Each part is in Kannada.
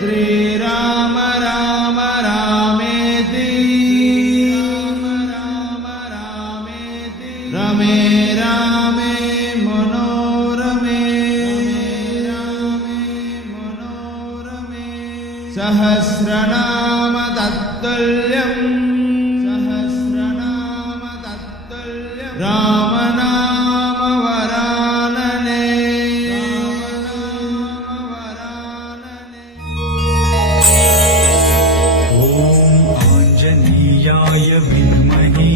श्रीराम राम रामेति रमे रामे मनोरमे सहस्रनाम तत्तुल्यम् रामनाम वरानने आञ्जनेयाय विद्महे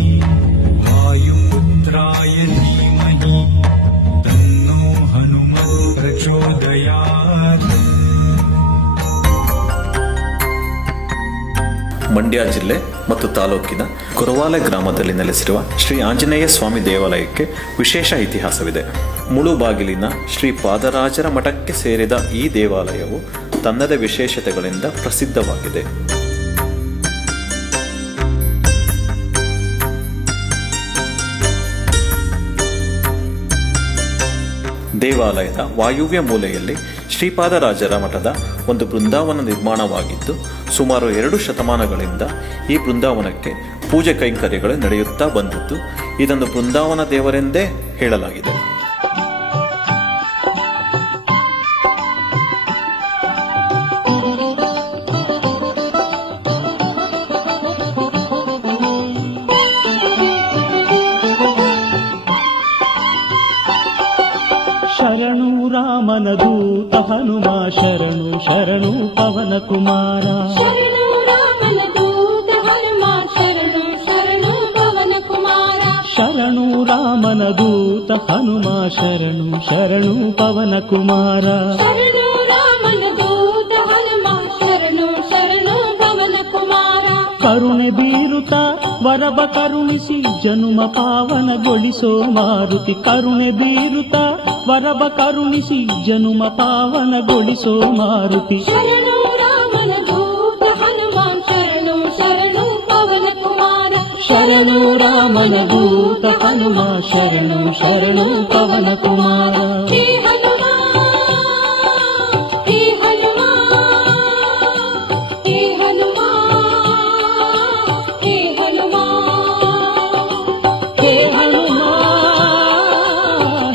वायुपुत्राय धीमहि तन्नो हनुमत् प्रचोदयात्। ಮಂಡ್ಯ ಜಿಲ್ಲೆ ಮತ್ತು ತಾಲೂಕಿನ ಕುರವಾಲೆ ಗ್ರಾಮದಲ್ಲಿ ನೆಲೆಸಿರುವ ಶ್ರೀ ಆಂಜನೇಯ ಸ್ವಾಮಿ ದೇವಾಲಯಕ್ಕೆ ವಿಶೇಷ ಇತಿಹಾಸವಿದೆ. ಮುಳುಬಾಗಿಲಿನ ಶ್ರೀ ಪಾದರಾಜರ ಮಠಕ್ಕೆ ಸೇರಿದ ಈ ದೇವಾಲಯವು ತನ್ನದೇ ವಿಶೇಷತೆಗಳಿಂದ ಪ್ರಸಿದ್ಧವಾಗಿದೆ. ದೇವಾಲಯದ ವಾಯುವ್ಯ ಮೂಲೆಯಲ್ಲಿ ಶ್ರೀಪಾದರಾಜರ ಮಠದ ಒಂದು ಬೃಂದಾವನ ನಿರ್ಮಾಣವಾಗಿದ್ದು, ಸುಮಾರು 2 ಶತಮಾನಗಳಿಂದ ಈ ಬೃಂದಾವನಕ್ಕೆ ಪೂಜೆ ಕೈಂಕರ್ಯಗಳು ನಡೆಯುತ್ತಾ ಬಂದಿದ್ದು, ಇದನ್ನು ಬೃಂದಾವನ ದೇವರೆಂದೇ ಹೇಳಲಾಗಿದೆ. ಶರಣು ರಾಮನ ದೂತ ಹನುಮ ಶರಣು ಶರಣು ಪವನ ಕುಮಾರ ಶರಣು ರಾಮನ ದೂತ ಹನುಮ ಶರಣು ಶರಣು ಪವನ ಕುಮಾರ ಶರಣು ರಾಮನ ದೂತ ಹನುಮ ಶರಣು ಶರಣು ಪವನ ಕುಮಾರ ಶರಣು ರಾಮನ ದೂತ ಹನುಮ ಶರಣು ಶರಣು ಪವನ ಕುಮಾರ ಕರುಣೆ ಬೀರುತ್ತ ವರಬ ಕರುಣಿಸಿ ಜನುಮ ಪಾವನಗೊಳಿಸೋ ಮಾರುತಿ ಕರುಣೆ ಬೀರುತ್ತ ವರಬ ಕರುಣಿಸಿ ಜನುಮ ಪಾವನಗೊಳಿಸೋ ಮಾರುತಿ ಶರಣು ರಾಮನ ದೂತ ಹನುಮ ಶರಣು ಶರಣು ಪವನ ಕುಮಾರ ಶರಣು ರಾಮನ ದೂತ ಹನುಮ ಶರಣು ಶರಣು ಪವನ ಕುಮಾರ ಹೇ ಹನುಮ ಹೇ ಹನುಮ ಹೇ ಹನುಮ ಹೇ ಹನುಮ ಹೇ ಹನುಮ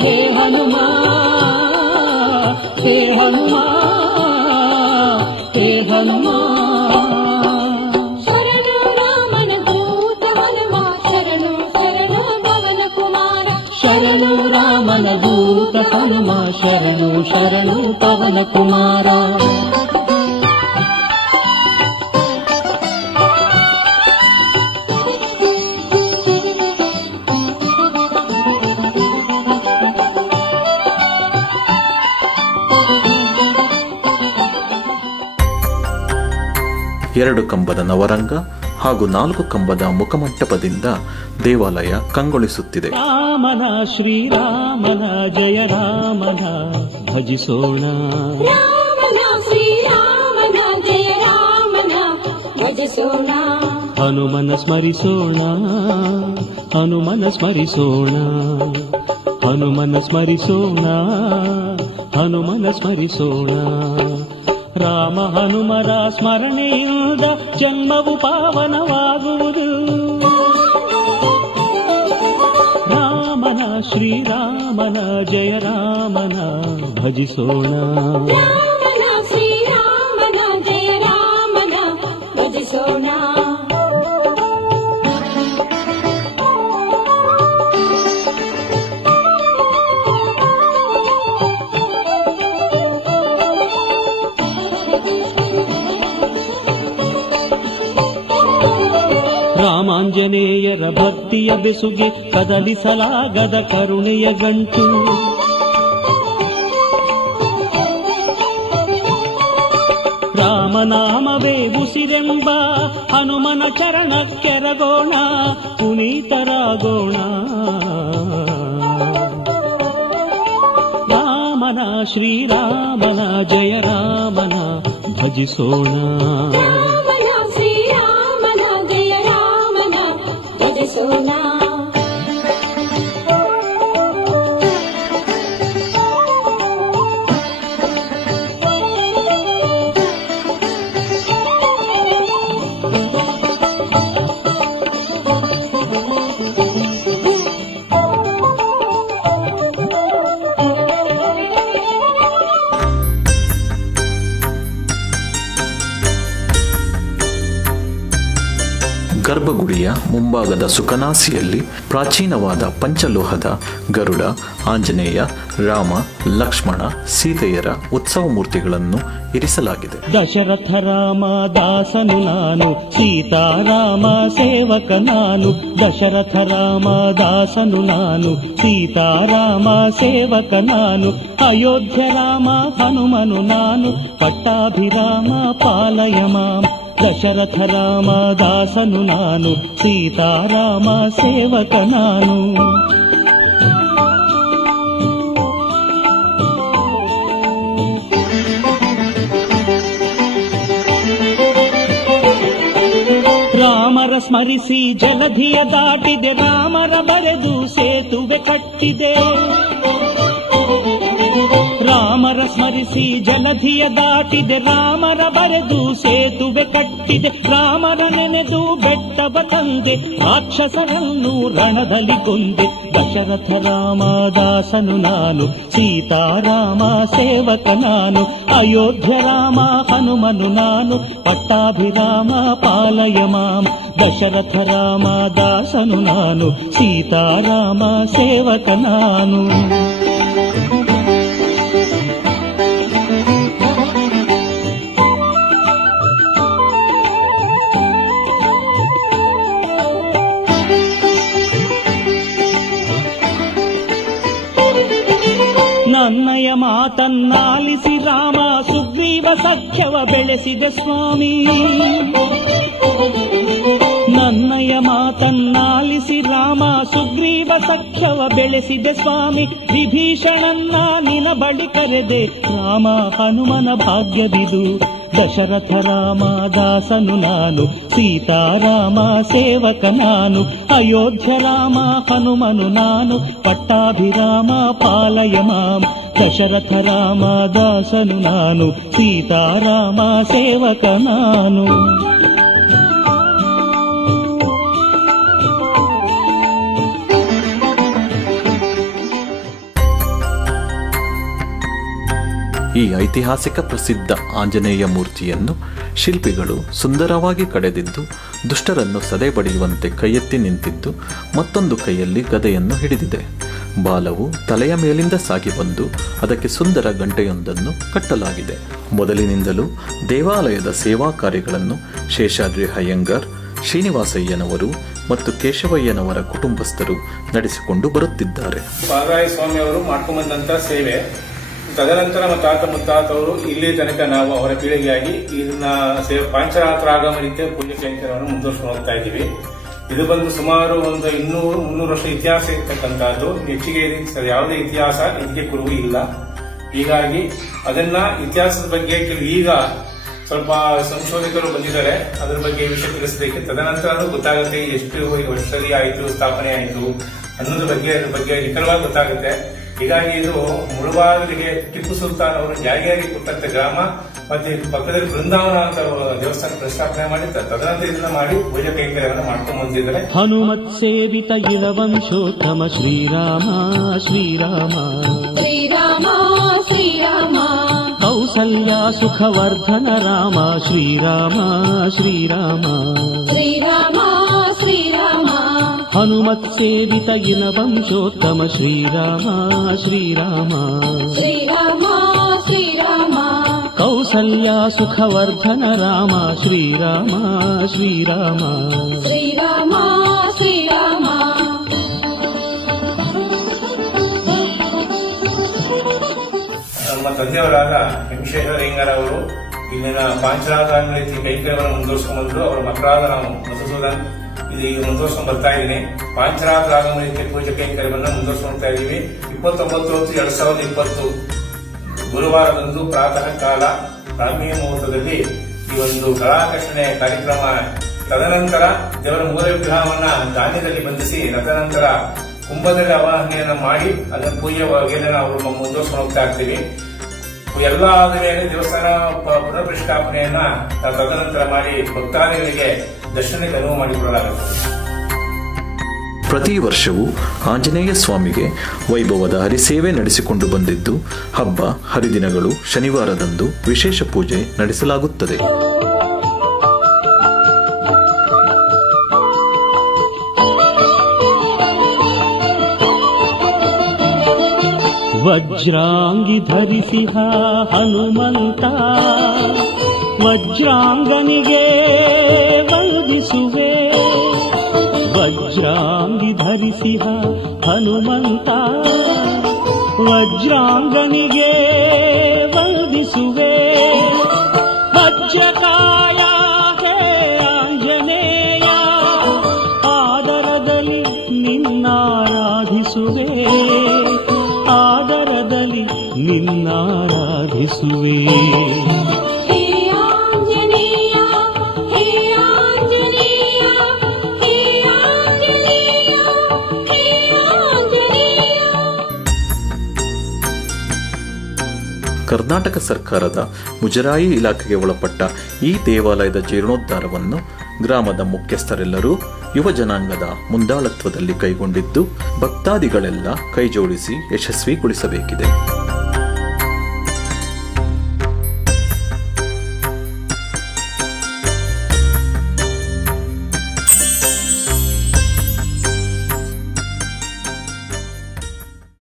ಹೇ ಹನುಮ ಹೇ ಹನುಮ ಹೇ ಹನುಮ ಶರಣು ರಾಮನ ದೂತ ಹನುಮ ಶರಣು ಶರಣು ಪವನ ಕುಮಾರ ಶರಣು ರಾಮನ ದೂತ ಹನುಮ ಶರಣು ಶರಣು ಪವನ ಕುಮಾರ ಎರಡು ಕಂಬದ ನವರಂಗ ಹಾಗೂ 4 ಕಂಬದ ಮುಖಮಂಟಪದಿಂದ ದೇವಾಲಯ ಕಂಗೊಳಿಸುತ್ತಿದೆ. ರಾಮನ ಶ್ರೀರಾಮನ ಜಯ ರಾಮನ ಭಜಿಸೋಣ ರಾಮನ ಶ್ರೀರಾಮನ ಜಯ ರಾಮನ ಭಜಿಸೋಣ ಹನುಮನ ಸ್ಮರಿಸೋಣ ಹನುಮನ ಸ್ಮರಿಸೋಣ ಹನುಮನ ಸ್ಮರಿಸೋಣ ಹನುಮನ ಸ್ಮರಿಸೋಣ ರಾಮ ಹನುಮರ ಸ್ಮರಣೆಯಿಂದ ಜನ್ಮವು ಪಾವನವಾಗುವುದು. ರಾಮನ ಶ್ರೀರಾಮನ ಜಯ ರಾಮನ ಭಜಿಸೋಣ ರಾಮನ ಶ್ರೀರಾಮನ ಜಯ ರಾಮನ ಭಜಿಸೋಣ ರಾಮಾಂಜನೇಯರ ಭಕ್ತಿಯ ಬೆಸುಗೆ ಕದಲಿಸಲಾಗದ ಕರುಣೆಯ ಗಂಟು. ರಾಮನಾಮವೇ ಉಸಿರೆಂಬ ಹನುಮನ ಚರಣಕ್ಕೆರಗೋಣ ಪುನೀತರಾಗೋಣ. ರಾಮನ ಶ್ರೀರಾಮನ ಜಯ ರಾಮನ ಭಜಿಸೋಣ ರಾಮನ ಶ್ರೀರಾಮನ ಜಯ ರಾಮನ ಭಜಿಸೋಣ ಗರ್ಭಗುಡಿಯ ಮುಂಭಾಗದ ಸುಖನಾಸಿಯಲ್ಲಿ ಪ್ರಾಚೀನವಾದ ಪಂಚಲೋಹದ ಗರುಡ, ಆಂಜನೇಯ, ರಾಮ, ಲಕ್ಷ್ಮಣ, ಸೀತೆಯರ ಉತ್ಸವ ಮೂರ್ತಿಗಳನ್ನು ಇರಿಸಲಾಗಿದೆ. ದಶರಥ ರಾಮ ದಾಸನು ನಾನು, ಸೀತಾರಾಮ ಸೇವಕ ನಾನು. ದಶರಥ ರಾಮ ದಾಸನು ನಾನು, ಸೀತಾರಾಮ ಸೇವಕ ನಾನು. ಅಯೋಧ್ಯ ರಾಮ ಹನುಮನು ನಾನು, ಪಟ್ಟಾಭಿರಾಮ ಪಾಲಯ ಮಾಂ. ದಶರಥ ರಾಮ ದಾಸನು ನಾನು, ಸೀತಾರಾಮ ಸೇವಕ ನಾನು. ರಾಮರ ಸ್ಮರಿಸಿ ಜಲಧಿಯ ದಾಟಿದೆ, ರಾಮರ ಬರೆದು ಸೇತುವೆ ಕಟ್ಟಿದೆ. ರಾಮರ ಸ್ಮರಿಸಿ ಜಲಧಿಯ ದಾಟಿದೆ, ರಾಮರ ಬರೆದು ಸೇತುವೆ ಕಟ್ಟಿದೆ. ರಾಮರ ನೆನೆದು ಬೆಟ್ಟವ ತಂದೆ, ರಾಕ್ಷಸರನ್ನು ರಣದಲ್ಲಿ ಕೊಂದೆ. ದಶರಥ ರಾಮ ದಾಸನು ನಾನು, ಸೀತಾರಾಮ ಸೇವಕ ನಾನು. ಅಯೋಧ್ಯ ರಾಮ ಹನುಮನು ನಾನು, ಪಟ್ಟಾಭಿರಾಮ ಪಾಲಯ ಮಾಂ. ದಶರಥ ರಾಮ ದಾಸನು ನಾನು, ಸೀತಾರಾಮ ಸೇವಕ ನಾನು. ನನ್ನಯ ಮಾತನ್ನಾಲಿಸಿ ರಾಮ ಸುಗ್ರೀವ ಸಖ್ಯವ ಬೆಳೆಸಿದ ಸ್ವಾಮಿ. ನನ್ನಯ ಮಾತನ್ನಾಲಿಸಿ ರಾಮ ಸುಗ್ರೀವ ಸಖ್ಯವ ಬೆಳೆಸಿದ ಸ್ವಾಮಿ. ವಿಭೀಷಣನ್ನ ನಿನ ಬಳಿ ಕರೆದೆ, ರಾಮ ಹನುಮನ ಭಾಗ್ಯವಿದು. ದಶರಥ ರಾಮ ದಾಸನು ನಾನು, ಸೀತಾರಾಮ ಸೇವಕ ನಾನು. ಅಯೋಧ್ಯ ರಾಮ ಹನುಮನು ನಾನು, ಪಟ್ಟಾಭಿರಾಮ ಪಾಲಯ ಮಾಂ. ದಶರಥ ರಾಮ ದಾಸನು ನಾನು, ಸೀತಾರಾಮ ಸೇವಕ ನಾನು. ಈ ಐತಿಹಾಸಿಕ ಪ್ರಸಿದ್ಧ ಆಂಜನೇಯ ಮೂರ್ತಿಯನ್ನು ಶಿಲ್ಪಿಗಳು ಸುಂದರವಾಗಿ ಕಡೆದಿದ್ದು, ದುಷ್ಟರನ್ನು ಸದೆ ಬಡಿಯುವಂತೆ ಕೈಯೆತ್ತಿ ನಿಂತಿದ್ದು, ಮತ್ತೊಂದು ಕೈಯಲ್ಲಿ ಗದೆಯನ್ನು ಹಿಡಿದಿದೆ. ಬಾಲವು ತಲೆಯ ಮೇಲಿಂದ ಸಾಗಿ ಬಂದು ಅದಕ್ಕೆ ಸುಂದರ ಗಂಟೆಯೊಂದನ್ನು ಕಟ್ಟಲಾಗಿದೆ. ಮೊದಲಿನಿಂದಲೂ ದೇವಾಲಯದ ಸೇವಾ ಕಾರ್ಯಗಳನ್ನು ಶೇಷಾದ್ರಿ ಅಯ್ಯಂಗಾರ್, ಶ್ರೀನಿವಾಸಯ್ಯನವರು ಮತ್ತು ಕೇಶವಯ್ಯನವರ ಕುಟುಂಬಸ್ಥರು ನಡೆಸಿಕೊಂಡು ಬರುತ್ತಿದ್ದಾರೆ. ಪಾದರಾಯ ಸ್ವಾಮಿ ಅವರು ಮಾಡ್ಕೊಂಡ್ಬಂದಂತ ಸೇವೆ, ತದನಂತರ ನಮ್ಮ ತಾತ ಮುತ್ತಾತವರು ಇಲ್ಲಿ ತನಕ ನಾವು ಅವರ ಪೀಳಿಗೆಯಾಗಿ ಇದನ್ನ ಪಾಂಚರಾತ್ರ ಆಗಮನಿಕೆ ಪೂಜೆ ಕೈಂಕರ್ಯವನ್ನು ಮುಂದುವರ್ಸ್ಕೊಂಡು ಹೋಗ್ತಾ ಇದ್ದೀವಿ. ಇದು ಬಂದು ಸುಮಾರು ಒಂದು 200-300 ವರ್ಷ ಇತಿಹಾಸ ಇರ್ತಕ್ಕಂಥದ್ದು. ಹೆಚ್ಚಿಗೆ ಯಾವುದೇ ಇತಿಹಾಸ ಇದಕ್ಕೆ ಕುರುವು ಇಲ್ಲ. ಹೀಗಾಗಿ ಅದನ್ನ ಇತಿಹಾಸದ ಬಗ್ಗೆ ಈಗ ಸ್ವಲ್ಪ ಸಂಶೋಧಕರು ಬಂದಿದ್ದಾರೆ, ಅದರ ಬಗ್ಗೆ ವಿಷಯ ತಿಳಿಸಬೇಕು. ತದನಂತರ ಗೊತ್ತಾಗುತ್ತೆ ಎಷ್ಟು ವರ್ಷದಲ್ಲಿ ಆಯಿತು, ಸ್ಥಾಪನೆ ಆಯಿತು ಅನ್ನೋದ್ರ ಬಗ್ಗೆ ನಿಖರವಾಗಿ ಗೊತ್ತಾಗುತ್ತೆ. ಹೀಗಾಗಿ ಇದು ಮುಳುಬಾಗಿಲಿಗೆ ಟಿಪ್ಪು ಸುಲ್ತಾನ್ ಅವರು ಜಾರಿಯಾಗಿ ಕೊಟ್ಟಂತ ಗ್ರಾಮ ಮತ್ತೆ ಪಕ್ಕದಲ್ಲಿ ಬೃಂದಾವನ ಅಂತ ದೇವಸ್ಥಾನ ಪ್ರಸ್ತಾಪನೆ ಮಾಡಿ ತದನಂತರ ಇದನ್ನ ಮಾಡಿ ಪೂಜೆ ಕೈಂಕರ್ಯವನ್ನು ಮಾಡ್ಕೊಂಡು ಬಂದಿದ್ದಾರೆ. ಹನುಮತ್ ಸೇವಿತ ಇಳವಂಶೋತ್ತಮ ಶ್ರೀರಾಮ ಶ್ರೀರಾಮ ಶ್ರೀರಾಮ ಶ್ರೀರಾಮ ಕೌಸಲ್ಯ ಸುಖವರ್ಧನ ರಾಮ ಶ್ರೀರಾಮ ಶ್ರೀರಾಮ ಶ್ರೀರಾಮ ಶ್ರೀರಾಮ ಹನುಮತ್ ಸೇವಿತ ಇಳವಂಶೋತ್ತಮ ಶ್ರೀರಾಮ ಶ್ರೀರಾಮ ಶ್ರೀರಾಮ ಶ್ರೀರಾಮ ಕೌಸಲ್ಯ ಸುಖವರ್ಧನ ರಾಮ ಶ್ರೀರಾಮ ಶ್ರೀರಾಮ ಶ್ರೀರಾಮ ಶ್ರೀರಾಮ ನಮ್ಮ ತಂದೆಯವರಾದ ಹೆಂಶೇಶ್ವರಯ್ಯಂಗಾರ್ ಅವರು ಇಲ್ಲಿನ ಪಾಂಚರಾತ್ರ ಕೈಂಕರ್ಯವನ್ನು ಮುಂದುವರ್ಸ್ಕೊಂಡ್ಬಂದ್ರು. ಅವರ ಮಕ್ಕಳಾದ ನಾವು ಮಧುಸೂದನ್ ಇದು ಮುಂದುವರ್ಸ್ಕೊಂಡು ಬರ್ತಾ ಇದ್ದೀನಿ. ಪಾಂಚರಾತ್ರ ಆಗಮನಿಕೆ ಪೂಜೆ ಕೈಂಕರ್ಯವನ್ನು ಮುಂದುವರ್ಸ್ಕೊಳ್ತಾ ಇದ್ದೀವಿ. 29/10/2020 ಗುರುವಾರದಂದು ಪ್ರಾತಃ ಕಾಲ ಬ್ರಾಹ್ಮಿ ಮುಹೂರ್ತದಲ್ಲಿ ಈ ಒಂದು ಕಲಾಕರ್ಷಣೆ ಕಾರ್ಯಕ್ರಮ, ತದನಂತರ ದೇವರ ಮೂಲ ವಿಗ್ರಹವನ್ನ ಧಾನ್ಯದಲ್ಲಿ ಬಂಧಿಸಿ ತದನಂತರ ಕುಂಭದಲ್ಲಿ ಆವಾಹನೆಯನ್ನ ಮಾಡಿ ಅದನ್ನ ಪೂಜೆ ವಗೇನ ಅವರು ಮುಂದುವರ್ಸ್ಕೊಂಡು ಹೋಗ್ತಾ ಇರ್ತೀವಿ. ಎಲ್ಲ ಆದ ಮೇಲೆ ದೇವಸ್ಥಾನ ಪುನಃ ಪ್ರತಿಷ್ಠಾಪನೆಯನ್ನ ತದನಂತರ ಮಾಡಿ ಭಕ್ತಾದಿಗಳಿಗೆ ದರ್ಶನಕ್ಕೆ ಅನುವು ಮಾಡಿಕೊಡಲಾಗುತ್ತದೆ. ಪ್ರತಿ ವರ್ಷವೂ ಆಂಜನೇಯ ಸ್ವಾಮಿಗೆ ವೈಭವದ ಹರಿಸೇವೆ ನಡೆಸಿಕೊಂಡು ಬಂದಿದ್ದು, ಹಬ್ಬ ಹರಿದಿನಗಳು ಶನಿವಾರದಂದು ವಿಶೇಷ ಪೂಜೆ ನಡೆಸಲಾಗುತ್ತದೆ. ವಜ್ರಾಂಗಿ ಧರಿಸಿಹ ಹನುಮಂತ ವಜ್ರಾಂಗನಿಗೆ ವಂದಿಸುವೆ ವಜ್ರಾಂಗಿ ಧರಿಸಿಹ ಹನುಮಂತ ವಜ್ರಾಂಗನಿಗೆ ವಂದಿಸುವೆ ವಜ್ರಕಾಯ ಹೇ ಆಂಜನೇಯ ಆದರದಲ್ಲಿ ನಿನ್ನಾರಾಧಿಸುವೆ ಆದರದಲ್ಲಿ ನಿನ್ನಾರಾಧಿಸುವೆ ಹೇ ಆಂಜನೇಯ ಹೇ ಆಂಜನೇಯ ಹೇ ಆಂಜನೇಯ ಹೇ ಆಂಜನೇಯ. ಕರ್ನಾಟಕ ಸರ್ಕಾರದ ಮುಜರಾಯಿ ಇಲಾಖೆಗೆ ಒಳಪಟ್ಟ ಈ ದೇವಾಲಯದ ಜೀರ್ಣೋದ್ಧಾರವನ್ನು ಗ್ರಾಮದ ಮುಖ್ಯಸ್ಥರೆಲ್ಲರೂ ಯುವ ಜನಾಂಗದ ಮುಂದಾಳತ್ವದಲ್ಲಿ ಕೈಗೊಂಡಿದ್ದು ಭಕ್ತಾದಿಗಳೆಲ್ಲ ಕೈಜೋಡಿಸಿ ಯಶಸ್ವಿಗೊಳಿಸಬೇಕಿದೆ.